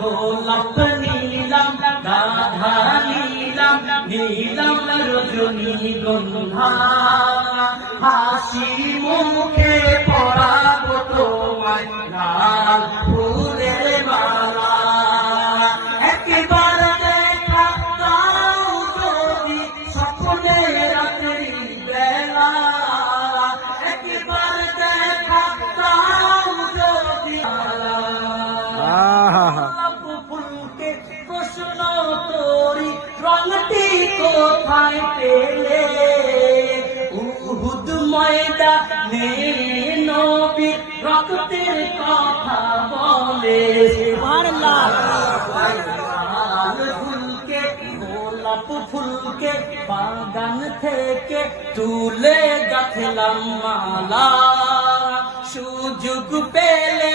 গোলাপ নীলাম গাধা নীলাম নীলাম রজনীগন্ধা হাসি মুখে পরাবো তোমায় লাল ফুলের মালা একবার দেখা দাও যদি স্বপ্নে রাতের বেলা একবার দেখা দাও যদি ফুলকে প্রশ্ন করি রংটি কোথায় পেলে উহুদ ময়দানে নবীর রক্তের কথা বলে ফুলকে গোলাপ ফুলকে বাগান থেকে তুলে গাঁথলাম মালা সুযোগ পেলে